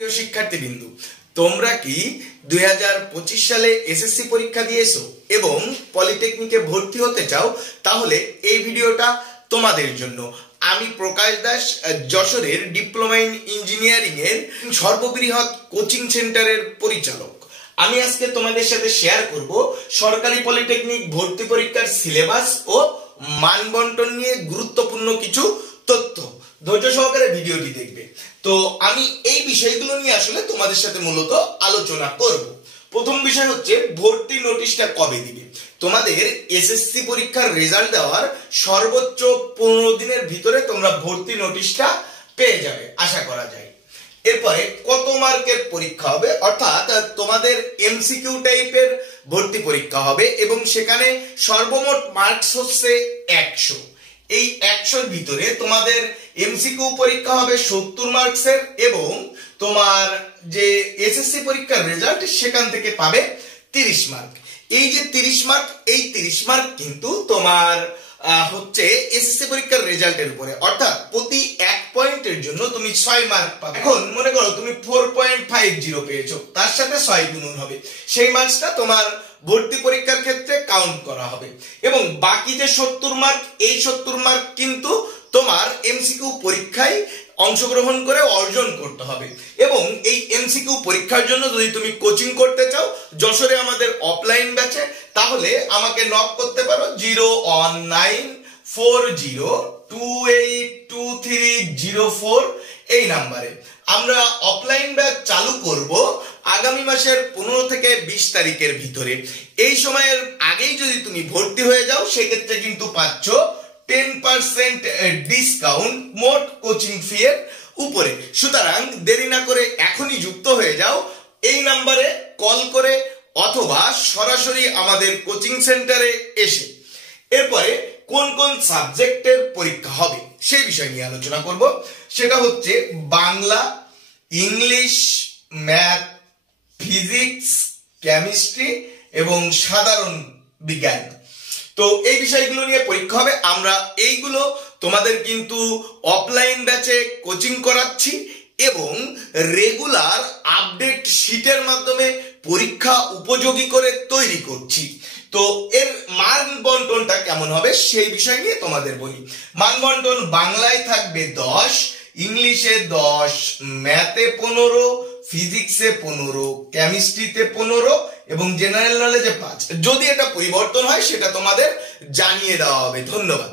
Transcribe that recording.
প্রিয় শিক্ষার্থীবৃন্দু, তোমরা কি 2025 সালে এসএসসি পরীক্ষা দিয়েছো এবং পলিটেকনিকে ভর্তি হতে চাও? তাহলে এই ভিডিওটা তোমাদের জন্য। আমি প্রকাশ দাস, যশোরের ডিপ্লোমা ইন ইঞ্জিনিয়ারিং এর সর্ববৃহৎ কোচিং সেন্টারের পরিচালক। আমি আজকে তোমাদের সাথে শেয়ার করব সরকারি পলিটেকনিক ভর্তি পরীক্ষার সিলেবাস ও মানবন্টন নিয়ে গুরুত্বপূর্ণ কিছু তথ্য। ধৈর্য সহকারে ভিডিওটি দেখবে। তো আমি এই বিষয়গুলো নিয়ে আসলে তোমাদের সাথে মূলত আলোচনা করব। প্রথম বিষয় হচ্ছে ভর্তি নোটিশটা কবে দিবে। তোমাদের এসএসসি পরীক্ষার রেজাল্ট দেওয়ার সর্বোচ্চ 15 দিনের ভিতরে তোমরা ভর্তি নোটিশটা পেয়ে যাবে আশা করা যায়। এরপরে কত মার্কের পরীক্ষা হবে, অর্থাৎ তোমাদের এমসিকিউ টাইপের ভর্তি পরীক্ষা হবে এবং সেখানে সর্বমোট মার্কস হচ্ছে 100। এই 100-র ভিতরে তোমাদের এমসিকিউ পরীক্ষা হবে 70 মার্কসের এবং তোমার যে এসএসসি পরীক্ষার রেজাল্ট সেখান থেকে পাবে 30 মার্ক। এই যে 30 মার্ক, এই 30 মার্ক কিন্তু তোমার হচ্ছে এসএসসি পরীক্ষার রেজাল্টের উপরে, অর্থাৎ প্রতি 1 পয়েন্টের জন্য তুমি 6 মার্ক পাবে। এখন মনে করো তুমি 4.50 পেয়েছো, তার সাথে 6 গুণন হবে, সেই মার্কসটা তোমার ভর্তি পরীক্ষার ক্ষেত্রে কাউন্ট করা হবে এবং বাকি যে 70 মার্ক, এই 70 মার্ক কিন্তু তোমার এমসিকিউ পরীক্ষায় অংশগ্রহণ করে অর্জন করতে হবে। এবং এই এমসিকিউ পরীক্ষার জন্য যদি তুমি কোচিং করতে চাও যশোরে আমাদের অফলাইন ব্যাচে, তাহলে আমাকে নক করতে পারো 01940282304 এই নাম্বারে। আমরা অফলাইন ব্যাচ চালু করব আগামী মাসের 15 থেকে 20 তারিখের ভিতরে। এই সময়ের আগেই যদি তুমি ভর্তি হয়ে যাও সেক্ষেত্রে কিন্তু পাচ্ছ 10% ডিসকাউন্ট মোট কোচিং ফি এর উপরে। সুতরাং দেরি না করে এখনই যুক্ত হয়ে যাও এই নাম্বারে কল করে অথবা সরাসরি আমাদের কোচিং সেন্টারে এসে। এরপরে কোন কোন সাবজেক্টের পরীক্ষা হবে সেই বিষয় নিয়ে আলোচনা করব। সেটা হচ্ছে Bangla, English, math, physics, chemistry এবং সাধারণ বিজ্ঞান। তো এই বিষয়গুলো নিয়ে পরীক্ষা হবে। আমরা এইগুলো তোমাদের কিন্তু অফলাইন ব্যাচে কোচিং করাচ্ছি এবং রেগুলার আপডেট শীটের মাধ্যমে পরীক্ষা উপযোগী করে তৈরি করছি। তো এর মান বন্টনটা কেমন হবে সেই বিষয় নিয়ে তোমাদের বলি। মান বন্টন বাংলায় থাকবে 10, ইংলিশে 10, ম্যাথে 15, ফিজিক্সে 15, কেমিস্ট্রিতে 15 এবং জেনারেল নলেজে 5। যদি এটা পরিবর্তন হয় সেটা তোমাদের জানিয়ে দেওয়া হবে। ধন্যবাদ।